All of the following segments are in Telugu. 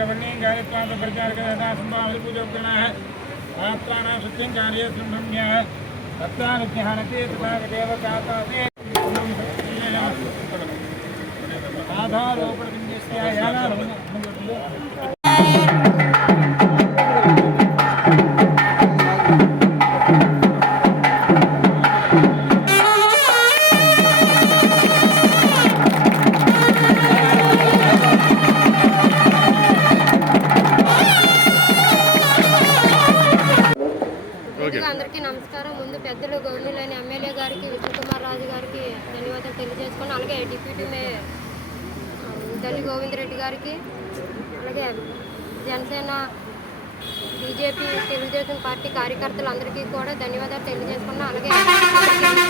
సంగవల్లీం కార్యత్వాంత ప్రచారకదాతా సంభావలిపూజోపకరణాः ఆత్మానాం సత్యం కార్యసంభమ్యः తత్తానుజ్ఞానతే తథాగతేవ కాతాతే ఆధారోపణస్య ధన్యవాదాలు అలాగే డిప్యూటీ మేయర్ తల్లి గోవిందరెడ్డి గారికి అలాగే జనసేన బీజేపీ తెలుగుదేశం పార్టీ కార్యకర్తలందరికీ కూడా ధన్యవాదాలు తెలియజేసుకున్నాం అలాగే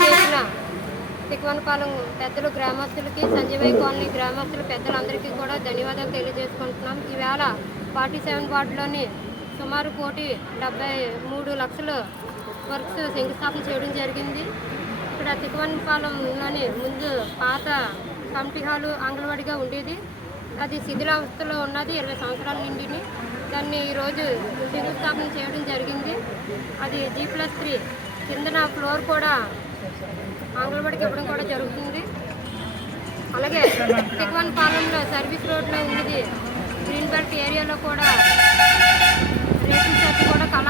చేసిన తిక్వనపాలెం పెద్దలు గ్రామస్తులకి సంజయ్ కాలనీ గ్రామస్తులు పెద్దలందరికీ కూడా ధన్యవాదాలు తెలియజేసుకుంటున్నాం. ఈవేళ ఫార్టీ సెవెన్ వార్డులోని సుమారు కోటి డెబ్బై మూడు లక్షలు వర్క్స్ శంకుస్థాపన చేయడం జరిగింది. ఇక్కడ తిక్వనపాలెంలోని ముందు పాత కమిటీ హాలు అంగన్వాడిగా ఉండేది. అది శిథిలావస్థలో ఉన్నది ఇరవై సంవత్సరాల నుండి దాన్ని ఈరోజు శంకుస్థాపన చేయడం జరిగింది. అది జీ ప్లస్ త్రీ కిందన ఫ్లోర్ కూడా అంగన్వాడికి ఇవ్వడం కూడా జరుగుతుంది. అలాగే తికువన్పాలెంలో సర్వీస్ రోడ్లో ఉన్నది గ్రీన్ బెల్ట్ ఏరియాలో కూడా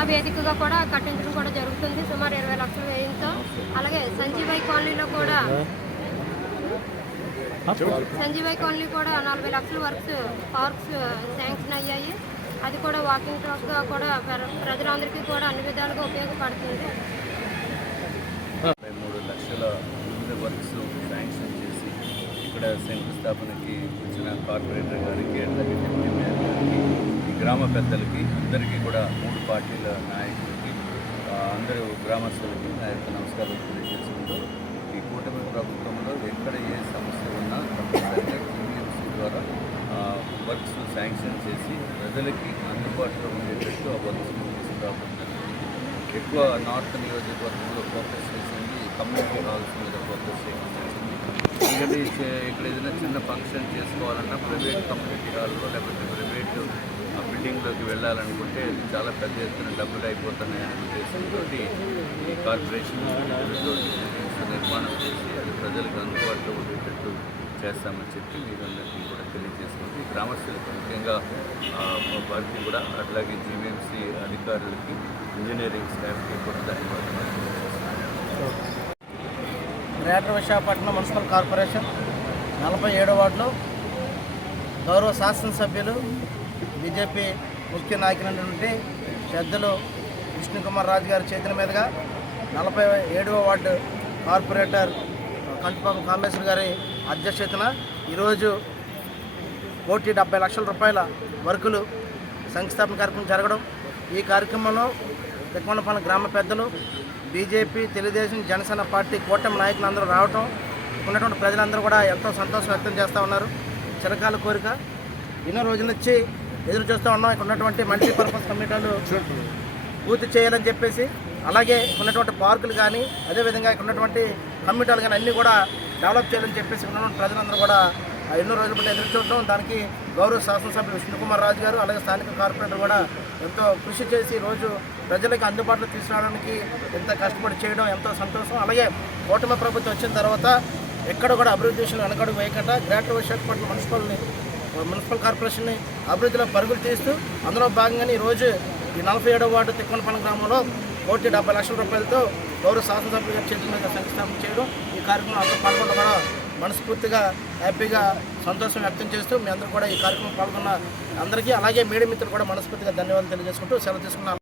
వేదికగా కూడా కట్టించడం కూడా జరుగుతుంది. సుమారు ఇరవై లక్షల వ్యయంతో. అలాగే సంజీవాయి కాలనీలో కూడా సంజీవాయి కాలనీ కూడా నలభై లక్షల వర్క్స్ పార్క్స్ శాంక్షన్ అయ్యాయి. అది కూడా వాకింగ్ ట్రాక్గా కూడా ప్రజలందరికీ కూడా అన్ని విధాలుగా ఉపయోగపడుతుంది. మూడు లక్షల వివిధ వర్క్స్ శాంక్షన్ చేసి ఇక్కడ శంకుస్థాపనకి వచ్చిన కార్పొరేటర్ గారికి అలాగే డిప్యూటీ మేయర్ గారికి ఈ గ్రామ పెద్దలకి అందరికీ కూడా మూడు పార్టీల నాయకులకి అందరూ గ్రామస్తులకి నా యొక్క నమస్కారం తెలియజేసుకుంటూ ఈ కూటమి ప్రభుత్వంలో ఎక్కడ ఏ సమస్య ఉన్నా తప్పనిసరిగా టీఎంసీ ద్వారా వర్క్స్ శాంక్షన్ చేసి ప్రజలకి అందుబాటులో ఉండేటట్టు ఆ వర్క్స్ తీసుకురావడం ఎక్కువ నార్త్ నియోజకవర్గంలో ఫోకస్ చేసింది కమ్యూనిటీ హాల్స్ మీద ఫోకస్ చేయడం జరిగింది. ఇక్కడ ఇక్కడ ఏదైనా చిన్న ఫంక్షన్ చేసుకోవాలన్నా ప్రైవేట్ కమ్యూనిటీ హాల్లో లేకపోతే ఆ బిల్డింగ్లోకి వెళ్ళాలనుకుంటే చాలా పెద్ద ఎత్తున డబ్బులు అయిపోతున్నాయి అనే ఉద్దేశంతో ఈ కార్పొరేషన్ నిర్మాణం చేసి అది ప్రజలకు అందుబాటులో ఉండేటట్టు చేస్తామని చెప్పి మీరందరికీ కూడా తెలియజేసుకుంటూ గ్రామస్తులకు ముఖ్యంగా వారికి కూడా అట్లాగే జీవీఎంసీ అధికారులకి ఇంజనీరింగ్ స్టాఫ్కి కూడా ధన్యవాదాలు గ్రేటర్ విశాఖపట్నం మున్సిపల్ కార్పొరేషన్ నలభై ఏడో వార్డులో గౌరవ శాసనసభ్యులు బీజేపీ ముఖ్య నాయకులైనటువంటి పెద్దలు విష్ణుకుమార్ రాజు గారి చేతుల మీదుగా నలభై ఏడవ వార్డు కార్పొరేటర్ కంటిపాక కామేశ్వర్ గారి అధ్యక్షతన ఈరోజు కోటి డెబ్బై లక్షల రూపాయల వర్కులు శంకుస్థాపన కార్యక్రమం జరగడం. ఈ కార్యక్రమంలో తిక్కమలపాలెం గ్రామ పెద్దలు బీజేపీ తెలుగుదేశం జనసేన పార్టీ కూటమి నాయకులు అందరూ రావటం ఉన్నటువంటి ప్రజలందరూ కూడా ఎంతో సంతోషం వ్యక్తం చేస్తూ ఉన్నారు. చిరకాల కోరిక. ఎన్నో రోజుల నుంచి ఎదురు చూస్తూ ఉన్నాం. ఇక్కడ ఉన్నటువంటి మల్టీపర్పస్ కమిటీలు పూర్తి చేయాలని చెప్పేసి అలాగే ఉన్నటువంటి పార్కులు కానీ అదేవిధంగా ఇక్కడ ఉన్నటువంటి కమ్యూనిటీలు కానీ అన్నీ కూడా డెవలప్ చేయాలని చెప్పేసి ఉన్నటువంటి ప్రజలందరూ కూడా ఎన్నో రోజుల పాటు ఎదురు చూడటం దానికి గౌరవ శాసనసభ్యులు విష్ణుకుమార్ రాజు గారు అలాగే స్థానిక కార్పొరేటర్ కూడా ఎంతో కృషి చేసి రోజు ప్రజలకు అందుబాటులో తీసుకురావడానికి ఎంత కష్టపడి చేయడం ఎంతో సంతోషం. అలాగే కూటమి ప్రభుత్వం వచ్చిన తర్వాత ఎక్కడ కూడా అభివృద్ధి విషయంలో వెనకడుగు వేయకుండా గ్రేటర్ విశాఖపట్నం మున్సిపల్ని మున్సిపల్ కార్పొరేషన్ని అభివృద్ధిలో పరుగులు తీస్తూ అందులో భాగంగానే ఈరోజు ఈ నలభై ఏడవ వార్డు తిక్కనపల్లి గ్రామంలో కోటి డెబ్బై లక్షల రూపాయలతో గౌరవ శాసనసభ్యుల గారి చేతుల మీద శంకుస్థాపన చేయడం ఈ కార్యక్రమం అందరూ పాల్గొన్న కూడా మనస్ఫూర్తిగా హ్యాపీగా సంతోషం వ్యక్తం చేస్తూ మీ అందరూ కూడా ఈ కార్యక్రమం పాల్గొన్న అందరికీ అలాగే మీడియా మిత్రులు కూడా మనస్ఫూర్తిగా ధన్యవాదాలు తెలియజేసుకుంటూ సెలవు తీసుకున్నాను.